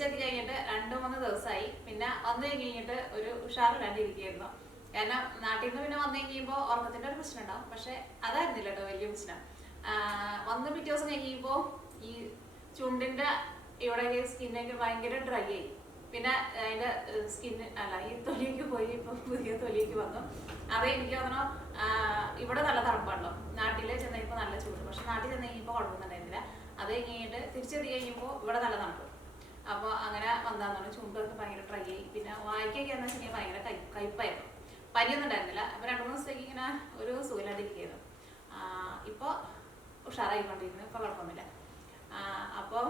തിരിച്ചെത്തി കഴിഞ്ഞിട്ട് 2-3 ദിവസമായി. പിന്നെ വന്നു കഴിഞ്ഞിട്ട് ഒരു ഉഷാറില്ലാണ്ടിരിക്കുകയായിരുന്നു. കാരണം നാട്ടിൽ നിന്ന് പിന്നെ വന്നു കഴിയുമ്പോൾ ഉറക്കത്തിന്റെ ഒരു പ്രശ്നം ഉണ്ടാവും. പക്ഷെ അതായിരുന്നില്ല കേട്ടോ വലിയ പ്രശ്നം. വന്ന് പിറ്റേ ദിവസം കഴിയുമ്പോൾ ഈ ചുണ്ടിന്റെ ഇവിടെ സ്കിന്നൊക്കെ ഭയങ്കര ഡ്രൈ ആയി. പിന്നെ അതിന്റെ സ്കിന്ന് അല്ല ഈ തൊലിക്ക് പോയി. ഇപ്പൊ പുതിയ തൊലിക്ക് വന്നു. അത് എനിക്ക് തോന്നണോ ഇവിടെ നല്ല തണുപ്പാണല്ലോ. നാട്ടില് ചെന്ന് കഴിയുമ്പോൾ നല്ല ചൂട്. പക്ഷെ നാട്ടിൽ ചെന്ന് കഴിയുമ്പോൾ കുഴപ്പമൊന്നുണ്ടായിരുന്നില്ല. അത് കഴിഞ്ഞിട്ട് തിരിച്ചെത്തി കഴിയുമ്പോൾ ഇവിടെ നല്ല തണുപ്പ്. അപ്പോൾ അങ്ങനെ വന്നാന്ന് ചുണ്ടൊക്കെ ഭയങ്കര ഡ്രൈ ആയി. പിന്നെ വായിക്കൊക്കെ എന്ന് വെച്ചിട്ടുണ്ടെങ്കിൽ ഭയങ്കര കയ്പ്പായിരുന്നു. പനിയൊന്നും ഉണ്ടായിരുന്നില്ല. അപ്പോൾ 2-3 ദിവസത്തേക്ക് ഇങ്ങനെ ഒരു സുഖമില്ലാണ്ടിരിക്കുകയായിരുന്നു. ഇപ്പോൾ ഉഷാറായിക്കൊണ്ടിരുന്നു. ഇപ്പോൾ കുഴപ്പമൊന്നുമില്ല. അപ്പോൾ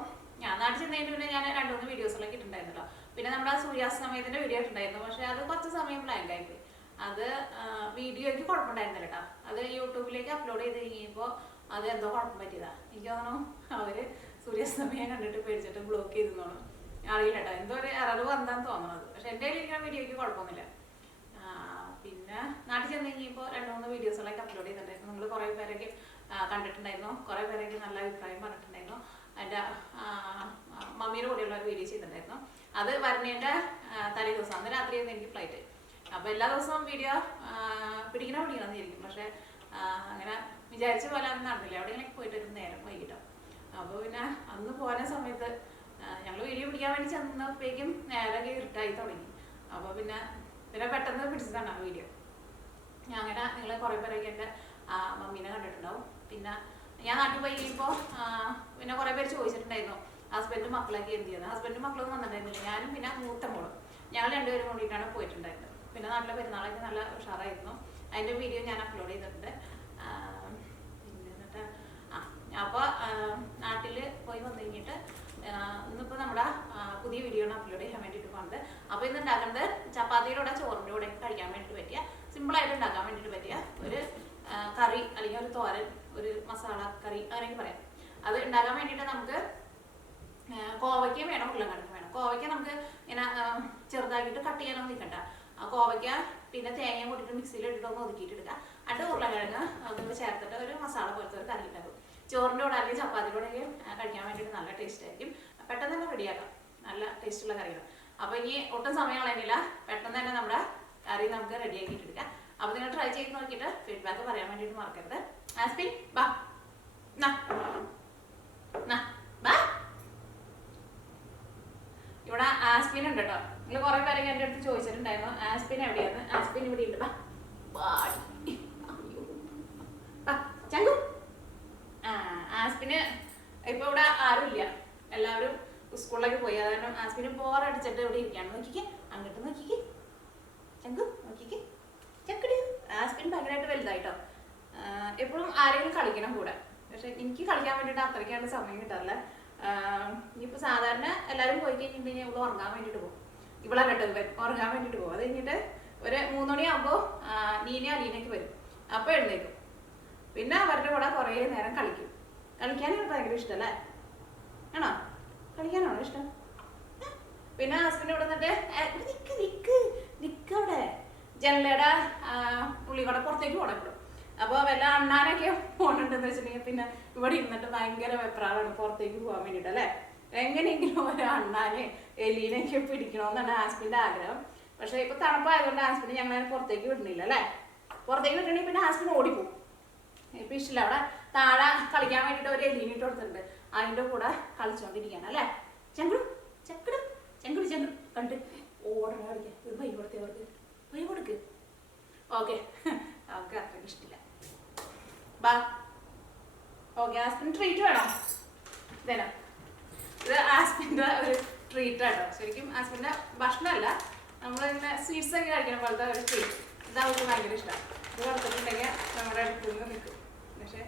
ഞാൻ നാട്ടിൽ ചെന്നതിന് പിന്നെ ഞാൻ 2-3 വീഡിയോസിലൊക്കെ ഇട്ടുണ്ടായിരുന്നല്ലോ. പിന്നെ നമ്മുടെ സൂര്യാസ്തമയത്തിന്റെ വീഡിയോ ഇട്ടുണ്ടായിരുന്നു. പക്ഷെ അത് കുറച്ച് സമയം ബ്ലാങ്ക് ആയിപ്പോയി. അത് വീഡിയോയ്ക്ക് കുഴപ്പമുണ്ടായിരുന്നില്ല കേട്ടോ. അത് യൂട്യൂബിലേക്ക് അപ്ലോഡ് ചെയ്ത് കഴിയുമ്പോൾ അത് എന്തോ കുഴപ്പം പറ്റിയതാ. എനിക്ക് തോന്നുന്നു അവര് സൂര്യാസ്തമയം കണ്ടിട്ട് പേടിച്ചിട്ട് ബ്ലോക്ക് ചെയ്തെന്നോളൂ. അറിയില്ല കേട്ടോ, എന്തോ ഒരു എറർ വന്നാന്ന് തോന്നുന്നത്. പക്ഷെ എൻ്റെ കയ്യിൽ വീഡിയോയ്ക്ക് കുഴപ്പമൊന്നുമില്ല. പിന്നെ നാട്ടിൽ ചെന്ന് കഴിഞ്ഞപ്പോൾ 2-3 വീഡിയോസുകളൊക്കെ അപ്ലോഡ് ചെയ്തിട്ടുണ്ടായിരുന്നു. നിങ്ങൾ കുറേ പേരൊക്കെ കണ്ടിട്ടുണ്ടായിരുന്നു. കുറേ പേരൊക്കെ നല്ല അഭിപ്രായം പറഞ്ഞിട്ടുണ്ടായിരുന്നു. എൻ്റെ മമ്മിയുടെ കൂടെയുള്ള ഒരു വീഡിയോ ചെയ്തിട്ടുണ്ടായിരുന്നു. അത് വരുന്നതിൻ്റെ തലേ ദിവസം, അന്ന് രാത്രിയായിരുന്നു എനിക്ക് ഫ്ലൈറ്റ്. അപ്പോൾ എല്ലാ ദിവസവും വീഡിയോ പിടിക്കണമെന്ന് വിചാരിക്കും. പക്ഷെ അങ്ങനെ വിചാരിച്ച പോലെ അന്ന് നടന്നില്ല. എവിടെയെങ്കിലും പോയിട്ട് നേരം വൈകിട്ടോ. അപ്പോൾ പിന്നെ അന്ന് പോകുന്ന സമയത്ത് ഞങ്ങൾ വീഡിയോ പിടിക്കാൻ വേണ്ടി ചെന്നപ്പോഴേക്കും നേരെ ഇരുട്ടായി തുടങ്ങി. അപ്പോൾ പിന്നെ പെട്ടെന്ന് പിടിച്ചതാണ് ആ വീഡിയോ. അങ്ങനെ നിങ്ങൾ കുറേ പേരൊക്കെ എൻ്റെ മമ്മീനെ കണ്ടിട്ടുണ്ടാവും. പിന്നെ ഞാൻ നാട്ടിൽ പോയി കഴിയുമ്പോൾ പിന്നെ കുറേ പേര് ചോദിച്ചിട്ടുണ്ടായിരുന്നു ഹസ്ബൻഡും മക്കളൊക്കെ എന്ത് ചെയ്യുന്നത്. ഹസ്ബൻഡും മക്കളൊന്നും വന്നിട്ടുണ്ടായിരുന്നില്ല. ഞാനും പിന്നെ മൂത്ത മോളും ഞങ്ങൾ 2 പേരും കൂടിയിട്ടാണ് പോയിട്ടുണ്ടായിരുന്നത്. പിന്നെ നാട്ടിലെ പെരുന്നാളൊക്കെ നല്ല ഉഷാറായിരുന്നു. അതിൻ്റെ വീഡിയോ ഞാൻ അപ്ലോഡ് ചെയ്തിട്ടുണ്ട്. പിന്നെ എന്നിട്ട് അപ്പോൾ നാട്ടിൽ പോയി വന്നു കഴിഞ്ഞിട്ട് ഇന്നിപ്പോൾ നമ്മുടെ പുതിയ വീഡിയോ ആണ് അപ്ലോഡ് ചെയ്യാൻ വേണ്ടിയിട്ട് പോകുന്നത്. അപ്പോൾ ഇന്ന് ഉണ്ടാക്കുന്നത് ചപ്പാത്തിയുടെ കൂടെ ചോറിൻ്റെ കൂടെ കഴിക്കാൻ വേണ്ടിയിട്ട് പറ്റിയ സിമ്പിളായിട്ട് ഉണ്ടാക്കാൻ വേണ്ടിയിട്ട് പറ്റിയ ഒരു കറി അല്ലെങ്കിൽ ഒരു തോരൻ, ഒരു മസാല കറി അങ്ങനെയൊക്കെ പറയാം. അത് ഉണ്ടാക്കാൻ വേണ്ടിയിട്ട് നമുക്ക് കോവയ്ക്ക വേണം, ഉരുളക്കിഴങ്ങ് വേണം. കോവയ്ക്ക നമുക്ക് ഇങ്ങനെ ചെറുതാക്കിയിട്ട് കട്ട് ചെയ്യാനൊന്നും നിൽക്കണ്ട. ആ കോവയ്ക്ക പിന്നെ തേങ്ങ കൂട്ടിയിട്ട് മിക്സിയിൽ ഇട്ടിട്ടൊന്ന് ഒതുക്കിയിട്ട് എടുക്കുക. അത് ഉരുളക്കിഴങ്ങ് അതൊക്കെ ചേർത്തിട്ട് ഒരു മസാല പോലത്തെ ഒരു കറി ഉണ്ടാകും. ചോറിൻ്റെ കൂടെ അല്ലെങ്കിൽ ചപ്പാത്തിയുടെ കൂടെ കഴിക്കാൻ വേണ്ടിയിട്ട് നല്ല ടേസ്റ്റ് ആയിരിക്കും. പെട്ടെന്ന് തന്നെ റെഡിയാക്കാം, നല്ല ടേസ്റ്റുള്ള കറിയാണ്. അപ്പോൾ ഇനി ഒട്ടും സമയം കളയുന്നില്ല, പെട്ടെന്ന് തന്നെ നമ്മുടെ കറി നമുക്ക് റെഡിയാക്കിയിട്ട് എടുക്കാം. അപ്പോൾ നിങ്ങൾ ട്രൈ ചെയ്ത് നോക്കിയിട്ട് ഫീഡ്ബാക്ക് പറയാൻ വേണ്ടിയിട്ട് മറക്കരുത്. ആസ്പിൻ ബാ ബാ. ഇവിടെ ആസ്പിൻ ഉണ്ട് കേട്ടോ. നിങ്ങൾ കുറേ പേരൊക്കെ എൻ്റെ അടുത്ത് ചോദിച്ചിട്ടുണ്ടായിരുന്നു ആസ്പിൻ എവിടെയാണ്. ആസ്പിൻ ഇവിടെ ഉണ്ട്. ചങ്കു ആസ്പിന് ഇപ്പൊ ഇവിടെ ആരുമില്ല, എല്ലാവരും സ്കൂളിലേക്ക് പോയി. അത് കാരണം ആസ്പിന് ബോറടിച്ചിട്ട് ഇവിടെ ഇരിക്കുകയാണ്. നോക്കിക്കേ, അങ്ങോട്ട് നോക്കിക്കേ, ചങ്കു നോക്കിക്കേ, ചക്കടി. ആസ്പിൻ ഭയങ്കരമായിട്ട് വലുതായിട്ടോ. എപ്പോഴും ആരെങ്കിലും കളിക്കണം കൂടെ. പക്ഷെ എനിക്ക് കളിക്കാൻ വേണ്ടിയിട്ട് അത്രയ്ക്കാണ്ട് സമയം കിട്ടാറില്ല. ഇനിയിപ്പോൾ സാധാരണ എല്ലാവരും പോയി കഴിഞ്ഞിട്ടുണ്ടെങ്കിൽ ഇവിടെ ഉറങ്ങാൻ വേണ്ടിയിട്ട് പോകും. ഇവിടെ കേട്ടോ ഉറങ്ങാൻ വേണ്ടിയിട്ട് പോകും. അത് കഴിഞ്ഞിട്ട് ഒരു 3 മണിയാകുമ്പോൾ നീനയും അലീനയ്ക്ക് വരും. അപ്പോൾ എഴുന്നേക്കും. പിന്നെ അവരുടെ കൂടെ കുറേ നേരം കളിക്കും. കളിക്കാനാണ് ഭയങ്കര ഇഷ്ടമല്ലേ? ആണോ? കളിക്കാനാണോ ഇഷ്ടം? പിന്നെ ഹസ്ബൻഡ് ഇവിടെ നിന്നിട്ട് നിക്ക് അവിടെ ജനലയുടെ പുള്ളി കൂടെ പുറത്തേക്ക് പോകണം. അപ്പോൾ വല്ല അണ്ണാനൊക്കെ പോകണുണ്ടെന്ന് വെച്ചിട്ടുണ്ടെങ്കിൽ പിന്നെ ഇവിടെ ഇരുന്നിട്ട് ഭയങ്കര വെപ്രാളാണ് പുറത്തേക്ക് പോകാൻ വേണ്ടിയിട്ട് അല്ലേ. എങ്ങനെയെങ്കിലും ഒരു അണ്ണാനെ എലീനൊക്കെ പിടിക്കണമെന്നാണ് ആസ്പിൻ്റെ ആഗ്രഹം. പക്ഷേ ഇപ്പോൾ തണുപ്പായതുകൊണ്ട് ആസ്പിന് ഞങ്ങൾ പുറത്തേക്ക് വിടുന്നില്ല അല്ലേ. പുറത്തേക്ക് വിട്ടിട്ടുണ്ടെങ്കിൽ പിന്നെ ആസ്പിന് ഓടിപ്പോകും. ഇപ്പം ഇഷ്ടമില്ല. അവിടെ താഴെ കളിക്കാൻ വേണ്ടിയിട്ട് ഒരു എലീനിട്ട് കൊടുത്തിട്ടുണ്ട്. അതിൻ്റെ കൂടെ കളിച്ചുകൊണ്ടിരിക്കുകയാണ് അല്ലേ. ചെങ്കുടു കണ്ട് ഓടണം കളിക്കാൻ. ഇത് ഭയ കൊടുത്തവർക്ക് ഭയ കൊടുക്ക്. ഓക്കെ, അവർക്ക് അത്രയ്ക്ക് ഇഷ്ടമില്ല. ബാ. ഓക്കെ, ആസ്പിന് ട്രീറ്റ് വേണം. ഇതേനാ, ഇത് ആസ്പിൻ്റെ ഒരു ട്രീറ്റ് ആട്ടോ. ശരിക്കും ആസ്പിൻ്റെ ഭക്ഷണമല്ല, നമ്മളിങ്ങനെ സ്വീറ്റ്സ് ഒക്കെ കഴിക്കണ പോലത്തെ ഒരു ട്രീറ്റ്. ഇത് അവർക്ക് ഭയങ്കര ഇഷ്ടമാണ്. ഇത് കൊടുത്തിട്ടുണ്ടെങ്കിൽ നമ്മുടെ അടുത്ത് നിന്ന് നിൽക്കും. പക്ഷെ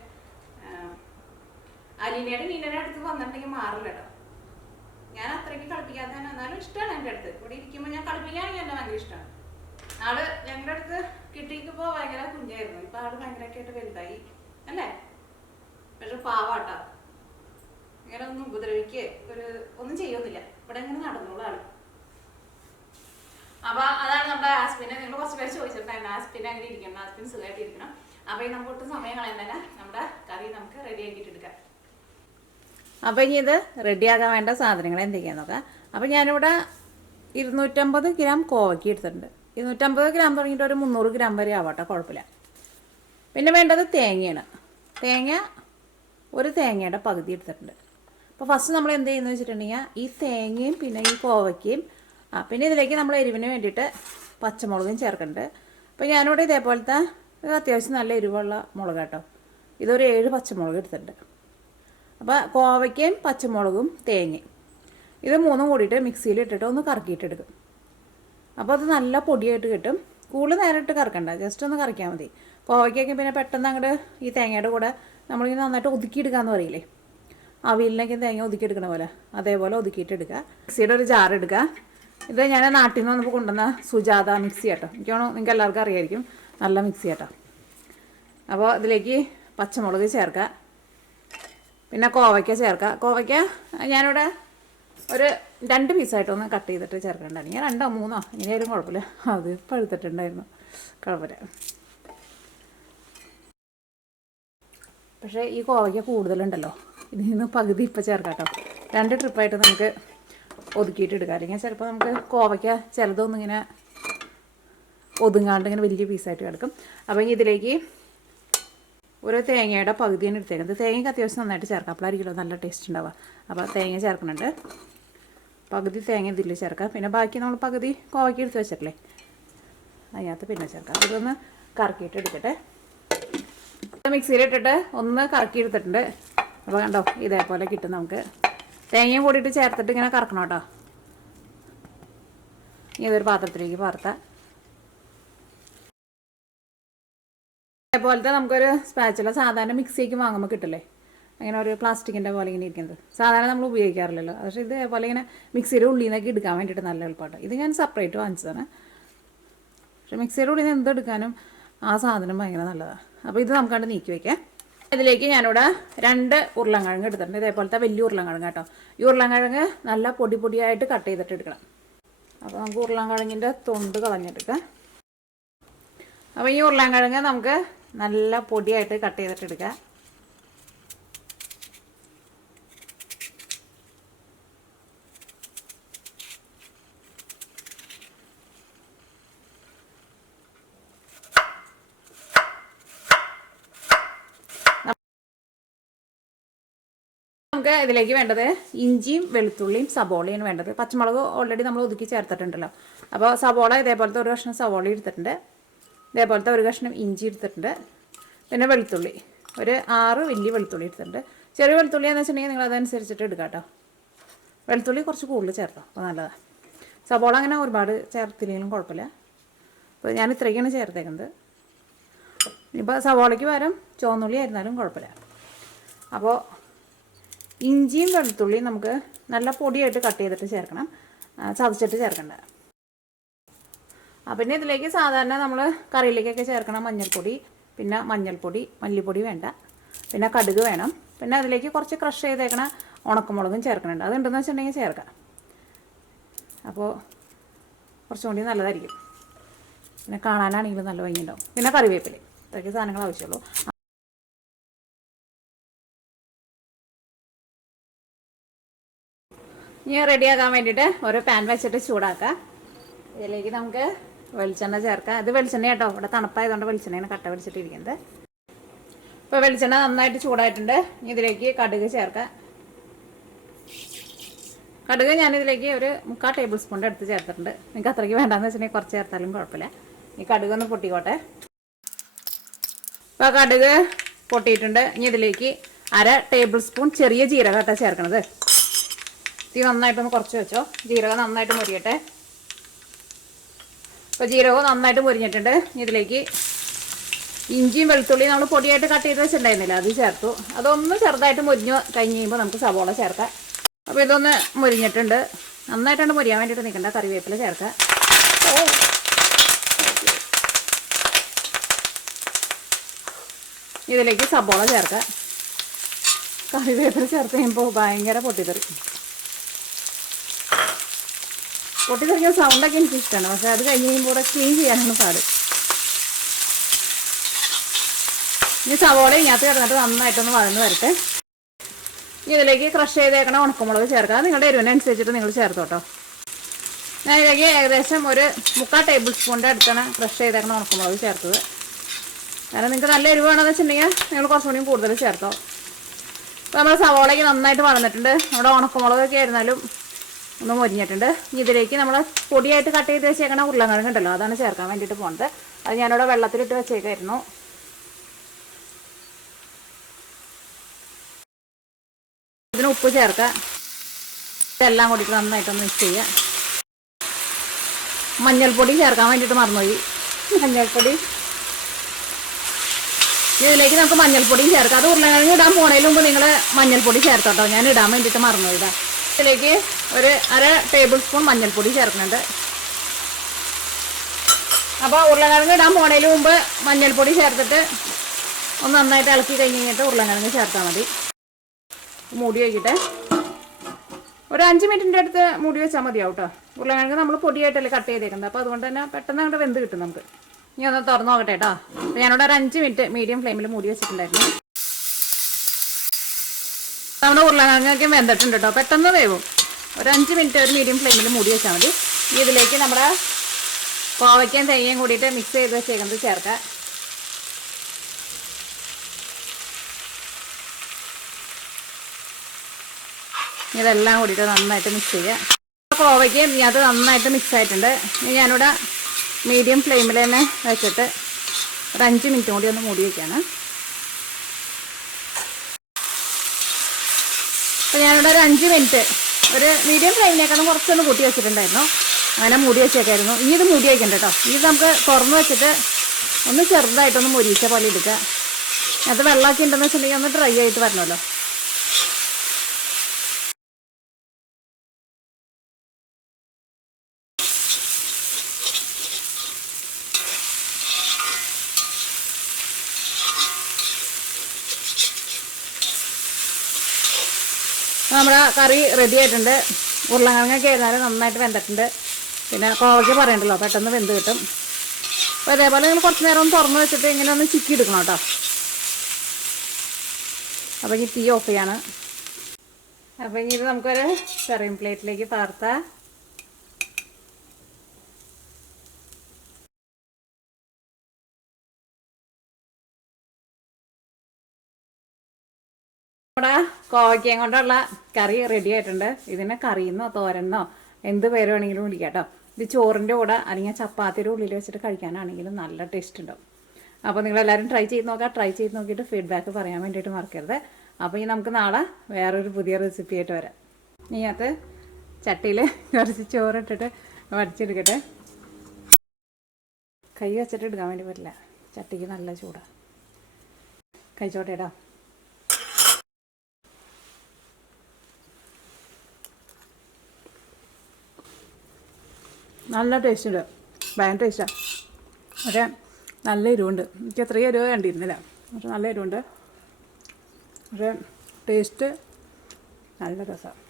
അലീനയുടെ നീനയുടെ അടുത്ത് വന്നിട്ടുണ്ടെങ്കിൽ മാറില്ല കേട്ടോ. ഞാൻ അത്രയ്ക്ക് കളിപ്പിക്കാത്ത തന്നെ, എന്നാലും ഇഷ്ടമാണ് എൻ്റെ അടുത്ത്. ഇവിടെ ഇരിക്കുമ്പോൾ ഞാൻ കളിപ്പിക്കുകയാണെങ്കിൽ എന്നെ ഭയങ്കര ഇഷ്ടമാണ്. ആള് ഞങ്ങളുടെ അടുത്ത് കിട്ടിയിപ്പോൾ ഭയങ്കര കുഞ്ഞായിരുന്നു. ഇപ്പം ആള് ഭയങ്കരമൊക്കെ ആയിട്ട് വലുതായി അല്ലേ. പക്ഷെ പാവാട്ടോ, ഇങ്ങനെ ഒന്നും ഉപദ്രവിക്കേ ഒന്നും ചെയ്യൊന്നുമില്ല. ഇവിടെ ഇങ്ങനെ നടന്നോളൂ ആള്. അപ്പോൾ അതാണ് നമ്മുടെ ആസ്പിനെ. നിങ്ങൾ കുറച്ച് പേര് ചോദിച്ചിട്ടുണ്ടായിരുന്നു ആസ്പിനെ അങ്ങനെ ഇരിക്കണം, ആസ്പിൻ സുഖമായിട്ട് ഇരിക്കണം. അപ്പോൾ നമുക്ക് ഒട്ടും സമയം കളയുന്നതന്നെ നമ്മുടെ കറി നമുക്ക് റെഡി ആക്കിയിട്ട് എടുക്കാം. അപ്പോൾ ഇനി ഇത് റെഡിയാക്കാൻ വേണ്ട സാധനങ്ങൾ എന്തൊക്കെയാണെന്ന് നോക്കാം. അപ്പോൾ ഞാനിവിടെ 250 ഗ്രാം കോവയ്ക്ക് എടുത്തിട്ടുണ്ട്. 250 ഗ്രാം തുടങ്ങിയിട്ട് ഒരു 300 ഗ്രാം വരെ ആവട്ടെ, കുഴപ്പമില്ല. പിന്നെ വേണ്ടത് തേങ്ങയാണ്. ഒരു തേങ്ങയുടെ പകുതി എടുത്തിട്ടുണ്ട്. അപ്പോൾ ഫസ്റ്റ് നമ്മൾ എന്ത് ചെയ്യുന്നത് വെച്ചിട്ടുണ്ടെങ്കിൽ ഈ തേങ്ങയും പിന്നെ ഈ കോവയ്ക്കയും പിന്നെ ഇതിലേക്ക് നമ്മൾ എരിവിന് വേണ്ടിയിട്ട് പച്ചമുളകും ചേർക്കുന്നുണ്ട്. അപ്പോൾ ഞാനിവിടെ ഇതേപോലത്തെ അത്യാവശ്യം നല്ല എരിവുള്ള മുളക് കേട്ടോ, ഇതൊരു 7 പച്ചമുളക് എടുത്തിട്ടുണ്ട്. അപ്പോൾ കോവയ്ക്കയും പച്ചമുളകും തേങ്ങയും ഇത് മൂന്നും കൂടിയിട്ട് മിക്സിയിൽ ഇട്ടിട്ട് ഒന്ന് കറക്കിയിട്ടെടുക്കും. അപ്പോൾ അത് നല്ല പൊടിയായിട്ട് കിട്ടും. കൂടുതൽ നേരം ഇട്ട് കറക്കണ്ട, ജസ്റ്റ് ഒന്ന് കറക്കിയാൽ മതി. കോവയ്ക്കൊക്കെ പിന്നെ പെട്ടെന്ന് അങ്ങോട്ട് ഈ തേങ്ങയുടെ കൂടെ നമ്മളിങ്ങനെ നന്നായിട്ട് ഒതുക്കിയെടുക്കാമെന്ന് പറയില്ലേ, അവിയലിനൊക്കെ തേങ്ങ ഒതുക്കിയെടുക്കണ പോലെ അതേപോലെ ഒതുക്കിയിട്ടെടുക്കുക. മിക്സിയുടെ ഒരു ജാർ എടുക്കുക. ഇത് ഞാൻ നാട്ടിൽ നിന്ന് വന്നപ്പോൾ കൊണ്ടുവന്ന സുജാത മിക്സി കേട്ടോ, എനിക്കാണോ നിങ്ങൾക്ക് എല്ലാവർക്കും അറിയായിരിക്കും, നല്ല മിക്സി കേട്ടോ. അപ്പോൾ ഇതിലേക്ക് പച്ചമുളക് ചേർക്കുക, പിന്നെ കോവയ്ക്ക ചേർക്കുക. കോവയ്ക്ക ഞാനിവിടെ ഒരു 2 പീസായിട്ടൊന്ന് കട്ട് ചെയ്തിട്ട് ചേർക്കണ്ടായിരുന്നു. ഞാൻ 2 3 ഇങ്ങനെയായാലും കുഴപ്പമില്ല, അത് പഴുത്തിട്ടുണ്ടായിരുന്നു, കുഴപ്പമില്ല. പക്ഷേ ഈ കോവയ്ക്ക കൂടുതലുണ്ടല്ലോ, ഇതിൽ നിന്ന് പകുതി ഇപ്പോൾ ചേർക്കാം കേട്ടോ. 2 ട്രിപ്പായിട്ട് നമുക്ക് ഒതുക്കിയിട്ട് എടുക്കാം. അല്ലെങ്കിൽ ചിലപ്പോൾ നമുക്ക് കോവയ്ക്ക ചിലതൊന്നും ഇങ്ങനെ ഒതുങ്ങാണ്ട് ഇങ്ങനെ വലിയ പീസായിട്ട് കിടക്കും. അപ്പോൾ ഇതിലേക്ക് ഒരു തേങ്ങയുടെ പകുതിയാണ് എടുത്തേക്കുന്നത്. തേങ്ങയ്ക്ക് അത്യാവശ്യം നന്നായിട്ട് ചേർക്കാം, അപ്പോഴായിരിക്കുമല്ലോ നല്ല ടേസ്റ്റ് ഉണ്ടാവുക. അപ്പോൾ തേങ്ങ ചേർക്കുന്നുണ്ട്, പകുതി തേങ്ങ ഇതിൽ ചേർക്കാം. പിന്നെ ബാക്കി നമ്മൾ പകുതി കോവയ്ക്ക് എടുത്ത് വെച്ചിട്ടില്ലേ, അതിനകത്ത് പിന്നെ ചേർക്കാം. ഇതൊന്ന് കറക്കിയിട്ട് എടുക്കട്ടെ. മിക്സിയിലിട്ടിട്ട് ഒന്ന് കറക്കി എടുത്തിട്ടുണ്ട്. അപ്പോൾ കണ്ടോ, ഇതേപോലെ കിട്ടും നമുക്ക്. തേങ്ങയും കൂടിയിട്ട് ചേർത്തിട്ട് ഇങ്ങനെ കറക്കണം കേട്ടോ. ഇതൊരു പാത്രത്തിലേക്ക് പാർത്താം. അതേപോലത്തെ നമുക്കൊരു സ്പാച്ചുല സാധാരണ മിക്സിക്ക് വാങ്ങുമ്പോൾ കിട്ടില്ലേ, അങ്ങനെ ഒരു പ്ലാസ്റ്റിക്കിൻ്റെ പോലെ ഇങ്ങനെ ഇരിക്കുന്നത്, സാധാരണ നമ്മൾ ഉപയോഗിക്കാറില്ലല്ലോ. പക്ഷേ ഇതേപോലെ ഇങ്ങനെ മിക്സിയുടെ ഉള്ളിൽ നിന്നൊക്കെ എടുക്കാൻ വേണ്ടിയിട്ട് നല്ല എളുപ്പമാണ്. ഇത് ഞാൻ സെപ്പറേറ്റ് വാങ്ങിച്ചതാണ്. പക്ഷേ മിക്സിയുടെ ഉള്ളിൽ നിന്ന് എന്തെടുക്കാനും ആ സാധനം ഭയങ്കര നല്ലതാണ്. അപ്പോൾ ഇത് നമുക്കണ്ട് നീക്കി വയ്ക്കാം. ഇതിലേക്ക് ഞാനിവിടെ 2 ഉരുളൻകിഴങ്ങ് എടുത്തിട്ടുണ്ട്. ഇതേപോലത്തെ വലിയ ഉരുളൻകിഴങ്ങ് കേട്ടോ. ഈ ഉരുളൻകിഴങ്ങ് നല്ല പൊടിയായിട്ട് കട്ട് ചെയ്തിട്ട് എടുക്കണം. അപ്പോൾ നമുക്ക് ഉരുളൻകിഴങ്ങിൻ്റെ തൊണ്ട് കളഞ്ഞെടുക്കാം. അപ്പോൾ ഈ ഉരുളൻകിഴങ്ങ് നമുക്ക് നല്ല പൊടിയായിട്ട് കട്ട് ചെയ്തിട്ട് എടുക്കാം. നമുക്ക് ഇതിലേക്ക് വേണ്ടത് ഇഞ്ചിയും വെളുത്തുള്ളിയും സബോളയാണ് വേണ്ടത്. പച്ചമുളക് ഓൾറെഡി നമ്മൾ ഒതുക്കി ചേർത്തിട്ടുണ്ടല്ലോ. അപ്പോൾ സബോള ഇതേപോലത്തെ ഒരു കഷ്ണം സബോള എടുത്തിട്ടുണ്ട്, ഇതേപോലത്തെ ഒരു കഷ്ണം ഇഞ്ചി എടുത്തിട്ടുണ്ട്, പിന്നെ വെളുത്തുള്ളി ഒരു 6 വലിയ വെളുത്തുള്ളി എടുത്തിട്ടുണ്ട്. ചെറിയ വെളുത്തുള്ളി എന്ന് വെച്ചിട്ടുണ്ടെങ്കിൽ നിങ്ങൾ അതനുസരിച്ചിട്ട് എടുക്കാം കേട്ടോ. വെളുത്തുള്ളി കുറച്ച് കൂടുതൽ ചേർത്തോ, അപ്പോൾ നല്ലതാണ്. സബോള അങ്ങനെ ഒരുപാട് ചേർത്തില്ലെങ്കിലും കുഴപ്പമില്ല. അപ്പോൾ ഞാൻ ഇത്രയ്ക്കാണ് ചേർത്തേക്കുന്നത്. ഇപ്പോൾ സബോളയ്ക്ക് പകരം ചുവന്നുള്ളി ആയിരുന്നാലും കുഴപ്പമില്ല. അപ്പോൾ ഇഞ്ചിയും വെളുത്തുള്ളിയും നമുക്ക് നല്ല പൊടിയായിട്ട് കട്ട് ചെയ്തിട്ട് ചേർക്കണം, ചതച്ചിട്ട് ചേർക്കണ്ട. പിന്നെ ഇതിലേക്ക് സാധാരണ നമ്മൾ കറിയിലേക്കൊക്കെ ചേർക്കണം മഞ്ഞൾപ്പൊടി, പിന്നെ മഞ്ഞൾപ്പൊടി, മല്ലിപ്പൊടി വേണ്ട, പിന്നെ കടുക് വേണം, പിന്നെ അതിലേക്ക് കുറച്ച് ക്രഷ് ചെയ്തേക്കണ ഉണക്കമുളകും ചേർക്കണുണ്ട്. അതുണ്ടെന്ന് വെച്ചിട്ടുണ്ടെങ്കിൽ ചേർക്കാം. അപ്പോൾ കുറച്ചും കൂടി നല്ലതായിരിക്കും. പിന്നെ കാണാനാണെങ്കിലും നല്ല ഭംഗിയുണ്ടാവും. പിന്നെ കറിവേപ്പില, ഇത്രയ്ക്ക് സാധനങ്ങൾ ആവശ്യമുള്ളൂ. ഇനി റെഡിയാക്കാൻ വേണ്ടിയിട്ട് ഒരു പാൻ വെച്ചിട്ട് ചൂടാക്കാം. ഇതിലേക്ക് നമുക്ക് വെളിച്ചെണ്ണ ചേർക്കാം. ഇത് വെളിച്ചെണ്ണ കേട്ടോ, ഇവിടെ തണുപ്പായതുകൊണ്ട് വെളിച്ചെണ്ണയാണ് കട്ട പിടിച്ചിട്ടിരിക്കുന്നത്. ഇപ്പോൾ വെളിച്ചെണ്ണ നന്നായിട്ട് ചൂടായിട്ടുണ്ട്. ഇതിലേക്ക് കടുക് ചേർക്കാം. കടുക് ഞാനിതിലേക്ക് ഒരു 3/4 ടേബിൾ സ്പൂൺ എടുത്ത് ചേർത്തിട്ടുണ്ട്. നിങ്ങൾക്ക് അത്രയ്ക്ക് വേണ്ടാന്ന് വെച്ചിട്ടുണ്ടെങ്കിൽ കുറച്ച് ചേർത്താലും കുഴപ്പമില്ല. ഈ കടുക് ഒന്ന് പൊട്ടിക്കോട്ടെ. ഇപ്പോൾ കടുക് പൊട്ടിയിട്ടുണ്ട്. ഇനി ഇതിലേക്ക് 1/2 ടേബിൾ സ്പൂൺ ചെറിയ ജീരകമായിട്ടാണ് ചേർക്കണത്. തീ നന്നായിട്ടൊന്ന് കുറച്ച് വെച്ചോ. ജീരകം നന്നായിട്ട് മുരിയട്ടെ. ഇപ്പോൾ ജീരകം നന്നായിട്ട് മുരിഞ്ഞിട്ടുണ്ട്. ഇതിലേക്ക് ഇഞ്ചിയും വെളുത്തുള്ളിയും നമ്മൾ പൊടിയായിട്ട് കട്ട് ചെയ്ത് വെച്ചിട്ടുണ്ടായിരുന്നില്ല, അത് ചേർത്തു. അതൊന്ന് ചെറുതായിട്ട് മുരിഞ്ഞ് കഴിഞ്ഞ് കഴിയുമ്പോൾ നമുക്ക് സവോള ചേർക്കാം. അപ്പോൾ ഇതൊന്ന് മുരിഞ്ഞിട്ടുണ്ട്. നന്നായിട്ടുണ്ട് മുരിയാൻ വേണ്ടിയിട്ട് നിൽക്കണ്ട. കറിവേപ്പില ചേർക്കാം. ഇതിലേക്ക് സവോള ചേർക്കാം. കറിവേപ്പില ചേർത്ത് കഴിയുമ്പോൾ ഭയങ്കര പൊട്ടിത്തെറിക്കും. പൊട്ടിത്തെറിക്കുന്ന സൗണ്ടൊക്കെ എനിക്കിഷ്ടമാണ്, പക്ഷെ അത് കഴിഞ്ഞ് കഴിയുമ്പോൾ ഇവിടെ ക്ലീൻ ചെയ്യാനാണ് പാട്. ഇനി സവോള ഇതിനകത്ത് കിടന്നിട്ട് നന്നായിട്ടൊന്ന് വഴന്ന് വരട്ടെ. ഇതിലേക്ക് ക്രഷ് ചെയ്തേക്കണ ഉണക്കമുളക് ചേർക്കുക. നിങ്ങളുടെ എരിവിനനുസരിച്ചിട്ട് നിങ്ങൾ ചേർത്തോട്ടോ. ഞാൻ ഇതിലേക്ക് ഏകദേശം ഒരു 3/4 ടേബിൾ സ്പൂണിൻ്റെ അടുത്താണ് ക്രഷ് ചെയ്തേക്കണ ഉണക്കമുളക് ചേർത്തത്. കാരണം നിങ്ങൾക്ക് നല്ല എരിവ് വേണമെന്ന് വെച്ചിട്ടുണ്ടെങ്കിൽ നിങ്ങൾ കുറച്ചുകൂടിയും കൂടുതൽ ചേർത്തോ. അപ്പോൾ നമ്മുടെ സവോളയ്ക്ക് നന്നായിട്ട് വളർന്നിട്ടുണ്ട്. നമ്മുടെ ഉണക്കമുളകൊക്കെ ആയിരുന്നാലും ഒന്ന് മൊരിഞ്ഞിട്ടുണ്ട്. ഇതിലേക്ക് നമ്മൾ പൊടിയായിട്ട് കട്ട് ചെയ്ത് വെച്ചേക്കണ ഉരുളക്കിഴങ്ങ് ഉണ്ടല്ലോ, അതാണ് ചേർക്കാൻ വേണ്ടിയിട്ട് പോകുന്നത്. അത് ഞാനിവിടെ വെള്ളത്തിലിട്ട് വെച്ചേക്കായിരുന്നു. ഇതിന് ഉപ്പ് ചേർക്കുക. ഇതെല്ലാം കൂടിയിട്ട് നന്നായിട്ടൊന്ന് മിക്സ് ചെയ്യുക. മഞ്ഞൾപ്പൊടി ചേർക്കാൻ വേണ്ടിയിട്ട് മറന്നുപോയി. മഞ്ഞൾപ്പൊടി ഇതിലേക്ക് നമുക്ക് മഞ്ഞൾപ്പൊടിയും ചേർക്കാം. അത് ഉരുളക്കിഴങ്ങ് ഇടാൻ പോണതിന് മുമ്പ് നിങ്ങൾ മഞ്ഞൾപ്പൊടി ചേർത്തോട്ടോ. ഞാൻ ഇടാൻ വേണ്ടിയിട്ട് മറന്നുപോയിടാ. ഇതിലേക്ക് ഒരു 1/2 ടേബിൾ സ്പൂൺ മഞ്ഞൾപ്പൊടി ചേർക്കുന്നുണ്ട്. അപ്പോൾ ഉരുളക്കിഴങ്ങ് ഇടാൻ പോണതിന് മുമ്പ് മഞ്ഞൾപ്പൊടി ചേർത്തിട്ട് ഒന്ന് നന്നായിട്ട് ഇളക്കി കഴിഞ്ഞിട്ട് ഉരുളക്കിഴങ്ങ് ചേർത്താൽ മതി. മൂടി വയ്ക്കട്ടെ. ഒരു 5 മിനിറ്റിൻ്റെ അടുത്ത് മൂടി വെച്ചാൽ മതിയാവും കേട്ടോ. ഉരുളക്കിഴങ്ങ് നമ്മൾ പൊടിയായിട്ടല്ലേ കട്ട് ചെയ്തേക്കുന്നത്. അപ്പോൾ അതുകൊണ്ട് തന്നെ പെട്ടെന്ന് അങ്ങോട്ട് വെന്ത് കിട്ടും നമുക്ക്. ഇനി ഒന്ന് തുറന്ന് നോക്കട്ടെ കേട്ടോ. അപ്പോൾ ഞാനിവിടെ ഒരു 5 മിനിറ്റ് മീഡിയം ഫ്ലെയിമിൽ മൂടി വെച്ചിട്ടുണ്ടായിരുന്നു. നമ്മുടെ ഉരുളക്കിഴങ്ങൊക്കെ വെന്തിട്ടുണ്ട് കേട്ടോ. പെട്ടെന്ന് വേവും. ഒരു 5 മിനിറ്റ് ഒരു മീഡിയം ഫ്ലെയിമിൽ മൂടി വെച്ചാൽ മതി. ഇതിലേക്ക് നമ്മുടെ കോവയ്ക്കയും തേങ്ങയും കൂടിയിട്ട് മിക്സ് ചെയ്ത് വെച്ചേക്കുന്നത് ചേർക്കാം. ഇതെല്ലാം കൂടിയിട്ട് നന്നായിട്ട് മിക്സ് ചെയ്യുക. കോവയ്ക്ക് അത് നന്നായിട്ട് മിക്സ് ആയിട്ടുണ്ട്. ഞാനിവിടെ മീഡിയം ഫ്ലെയിമിൽ തന്നെ വെച്ചിട്ട് ഒരു 5 മിനിറ്റ് കൂടി ഒന്ന് മൂടി വയ്ക്കാണ്. അപ്പോൾ ഞാനിവിടെ ഒരു 5 മിനിറ്റ് ഒരു മീഡിയം ഫ്ലെയിമിനേക്കാളും കുറച്ചൊന്ന് കൂട്ടി വെച്ചിട്ടുണ്ടായിരുന്നു. അങ്ങനെ മൂടി വെച്ചേക്കായിരുന്നു. ഇനി ഇത് മൂടി വയ്ക്കണ്ട കേട്ടോ. ഇത് നമുക്ക് തുറന്ന് വെച്ചിട്ട് ഒന്ന് ചെറുതായിട്ടൊന്ന് മൊരിച്ച പോലെ എടുക്കുക. അത് വെള്ളമൊക്കെ ഉണ്ടെന്ന് വെച്ചിട്ടുണ്ടെങ്കിൽ ഒന്ന് ഡ്രൈ ആയിട്ട് വരണമല്ലോ. നമ്മുടെ കറി റെഡി ആയിട്ടുണ്ട്. ഉരുളക്കിഴങ്ങൊക്കെ ആയിരുന്നാലും നന്നായിട്ട് വെന്തിട്ടുണ്ട്. പിന്നെ കോവയ്ക്ക് പറയണ്ടല്ലോ, പെട്ടെന്ന് വെന്ത് കിട്ടും. അപ്പോൾ അതേപോലെ നിങ്ങൾ കുറച്ച് നേരം ഒന്ന് തുറന്ന് വെച്ചിട്ട് ഇങ്ങനെ ഒന്ന് ചിക്കി എടുക്കണം കേട്ടോ. അപ്പോൾ ഇനി തീ ഓഫ് ചെയ്യാണ്. അപ്പോൾ ഇനി ഇത് നമുക്കൊരു സെർവിങ് പ്ലേറ്റിലേക്ക് പകർത്താം. നമ്മുടെ കോവയ്ക്കയും കൊണ്ടുള്ള കറി റെഡി ആയിട്ടുണ്ട്. ഇതിനെ കറിയെന്നോ തോരനോ എന്ത് പേര് വേണമെങ്കിലും വിളിക്കാം കേട്ടോ. ഇത് ചോറിൻ്റെ കൂടെ അല്ലെങ്കിൽ ചപ്പാത്തിയുടെ ഉള്ളിൽ വെച്ചിട്ട് കഴിക്കാനാണെങ്കിലും നല്ല ടേസ്റ്റ് ഉണ്ടാവും. അപ്പോൾ നിങ്ങളെല്ലാവരും ട്രൈ ചെയ്ത് നോക്കുക. ട്രൈ ചെയ്ത് നോക്കിയിട്ട് ഫീഡ്ബാക്ക് പറയാൻ വേണ്ടിയിട്ട് മറക്കരുത്. അപ്പോൾ ഇനി നമുക്ക് നാളെ വേറൊരു പുതിയ റെസിപ്പി ആയിട്ട് വരാം. ഇതിനകത്ത് ചട്ടിയിൽ കുറച്ച് ചോറിട്ടിട്ട് വടിച്ചെടുക്കട്ടെ. കൈ വെച്ചിട്ട് എടുക്കാൻ വേണ്ടി പറ്റില്ല, ചട്ടിക്ക് നല്ല ചൂടാണ്. കഴിച്ചോട്ടെ ഇടാം. നല്ല ടേസ്റ്റ് ഉണ്ട്, ഭയങ്കര ടേസ്റ്റാണ്. പക്ഷേ നല്ല എരിവുണ്ട്. എനിക്ക് അത്രയും എരിവ് കണ്ടിരുന്നില്ല, പക്ഷെ നല്ല എരിവുണ്ട്. പക്ഷേ ടേസ്റ്റ് നല്ല രസമാണ്.